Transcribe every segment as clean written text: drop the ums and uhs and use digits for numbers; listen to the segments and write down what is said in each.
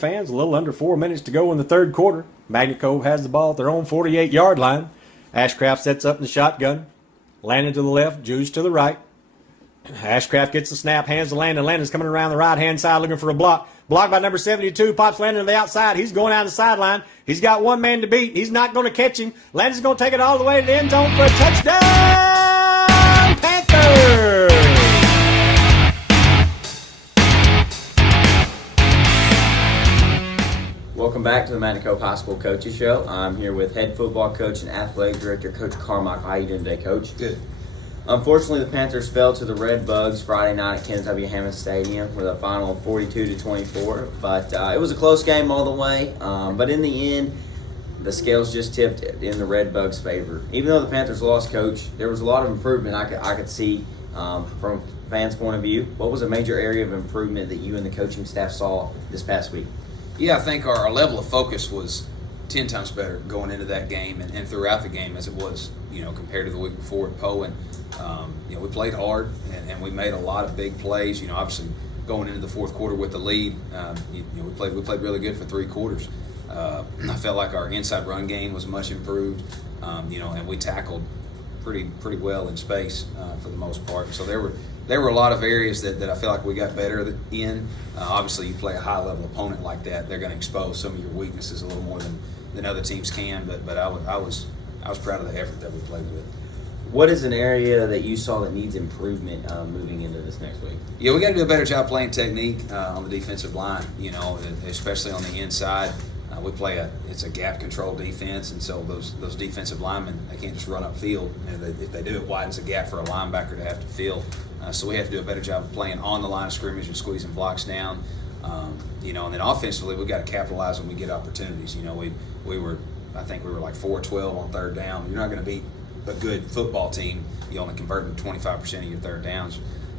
Fans, a little under 4 minutes to go in the third quarter. Magnet Cove has the ball at their own 48-yard line. Ashcraft sets up in the shotgun. Landon to the left, Juice to the right. Ashcraft gets the snap, hands to Landon. Landon's coming around the right-hand side looking for a block. Blocked by number 72, pops Landon to the outside. He's going out the sideline. He's got one man to beat. He's not going to catch him. Landon's going to take it all the way to the end zone for a touchdown, Panthers! Welcome back to the Magnet Cove High School Coaches Show. I'm here with head football coach and athletic director, Coach Carmikle. How are you doing today, Coach? Good. Unfortunately, the Panthers fell to the Red Bugs Friday night at Kenneth W. Hammond Stadium with a final of 42-24. But it was a close game all the way. But in the end, the scales just tipped in the Red Bugs' favor. Even though the Panthers lost, Coach, there was a lot of improvement I could see from fans' point of view. What was a major area of improvement that you and the coaching staff saw this past week? Yeah, I think our level of focus was 10 times better going into that game and throughout the game as it was, compared to the week before at Poe. And, we played hard and we made a lot of big plays. Obviously going into the fourth quarter with the lead, we played really good for 3 quarters. I felt like our inside run game was much improved, and we tackled pretty well in space for the most part. So there were a lot of areas that I feel like we got better in. Obviously, you play a high-level opponent like that, they're going to expose some of your weaknesses a little more than other teams can. But I was proud of the effort that we played with. What is an area that you saw that needs improvement moving into this next week? Yeah, we got to do a better job playing technique on the defensive line. Especially on the inside. We play it's a gap control defense, and so those defensive linemen, they can't just run upfield. If they do, it widens the gap for a linebacker to have to fill. So we have to do a better job of playing on the line of scrimmage and squeezing blocks down. And then offensively, we got to capitalize when we get opportunities. I think we were like 4-12 on third down. You're not going to beat a good football team. You only converting 25% of your third downs.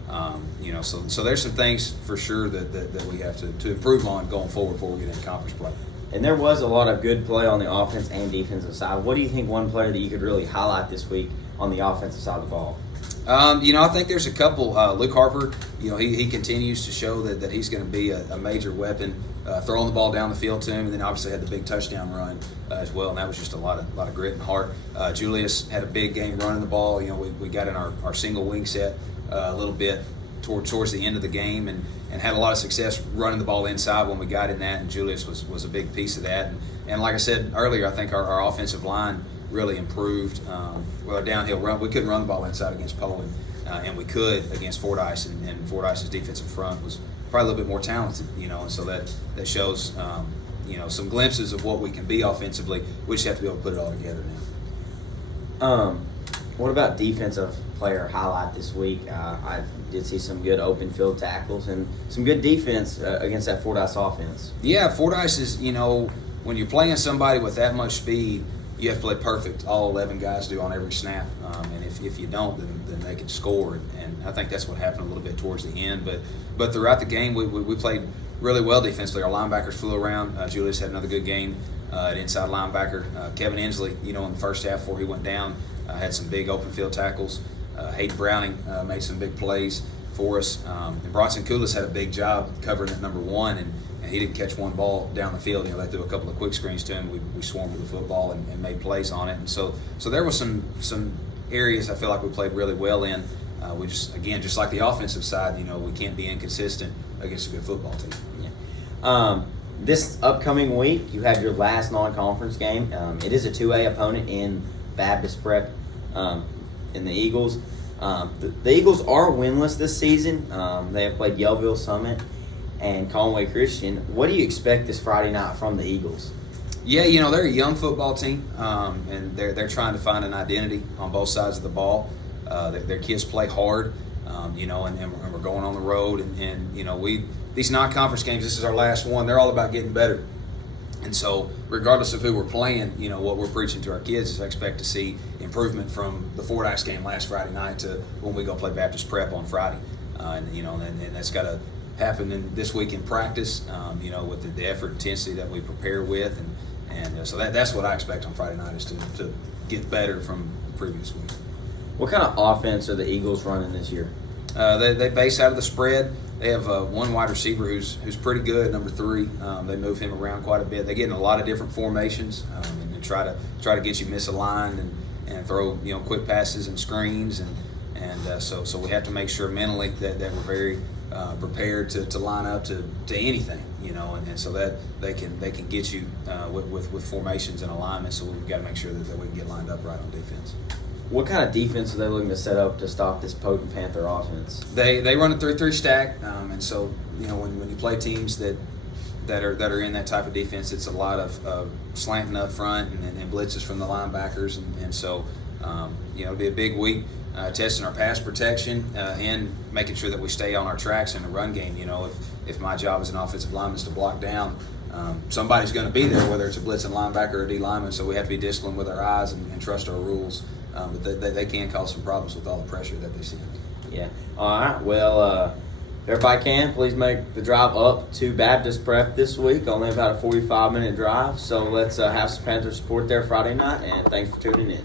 So there's some things for sure that we have to improve on going forward before we get into conference play. And there was a lot of good play on the offense and defensive side. What do you think one player that you could really highlight this week on the offensive side of the ball? I think there's a couple. Luke Harper, he continues to show that he's going to be a major weapon, throwing the ball down the field to him, and then obviously had the big touchdown run as well, and that was just a lot of grit and heart. Julius had a big game running the ball. We got in our single wing set a little bit towards the end of the game, and had a lot of success running the ball inside when we got in that, and Julius was a big piece of that. And like I said earlier, I think our offensive line really improved with our downhill run. We couldn't run the ball inside against Poe, and we could against Fordyce, and Fordyce's defensive front was probably a little bit more talented, and so that shows, some glimpses of what we can be offensively. We just have to be able to put it all together now. What about defensive player highlight this week? I did see some good open field tackles and some good defense against that Fordyce offense. Yeah, Fordyce is, when you're playing somebody with that much speed, you have to play perfect. All 11 guys do on every snap, and if you don't, then they can score. And I think that's what happened a little bit towards the end. But throughout the game, we played really well defensively. Our linebackers flew around. Julius had another good game at inside linebacker. Kevin Inslee, in the first half before he went down, had some big open field tackles. Hayden Browning made some big plays for us. And Bronson Koulis had a big job covering at number 1, and he didn't catch one ball down the field. They threw a couple of quick screens to him. We swarmed with the football and made plays on it. And so there was some areas I feel like we played really well in. We just like the offensive side, we can't be inconsistent against a good football team. Yeah. This upcoming week, you have your last non-conference game. It is a 2A opponent in Baptist Prep in the Eagles. The Eagles are winless this season. They have played Yellville Summit and Conway Christian. What do you expect this Friday night from the Eagles? Yeah, they're a young football team, and they're trying to find an identity on both sides of the ball. Their kids play hard, and we're going on the road, and these non-conference games, this is our last one. They're all about getting better. And so regardless of who we're playing, what we're preaching to our kids is I expect to see improvement from the Fordyce game last Friday night to when we go play Baptist Prep on Friday. And that's got to happen this week in practice, with the effort and intensity that we prepare with. And so that's what I expect on Friday night is to get better from the previous week. What kind of offense are the Eagles running this year? They base out of the spread. They have one wide receiver who's pretty good, number 3. They move him around quite a bit. They get in a lot of different formations and try to get you misaligned and throw quick passes and screens and so we have to make sure mentally that we're very prepared to line up to anything, and so that they can get you with formations and alignment. So we've got to make sure that we can get lined up right on defense. What kind of defense are they looking to set up to stop this potent Panther offense? They run a 3-3 stack, and so when you play teams that are in that type of defense, it's a lot of slanting up front and blitzes from the linebackers, and so it'll be a big week testing our pass protection and making sure that we stay on our tracks in the run game. If my job as an offensive lineman is to block down, somebody's going to be there, whether it's a blitzing linebacker or a D lineman. So we have to be disciplined with our eyes and trust our rules. But they can cause some problems with all the pressure that they see. Yeah. All right. Well, if everybody can, please make the drive up to Baptist Prep this week. Only about a 45-minute drive. So let's have some Panther support there Friday night. And thanks for tuning in.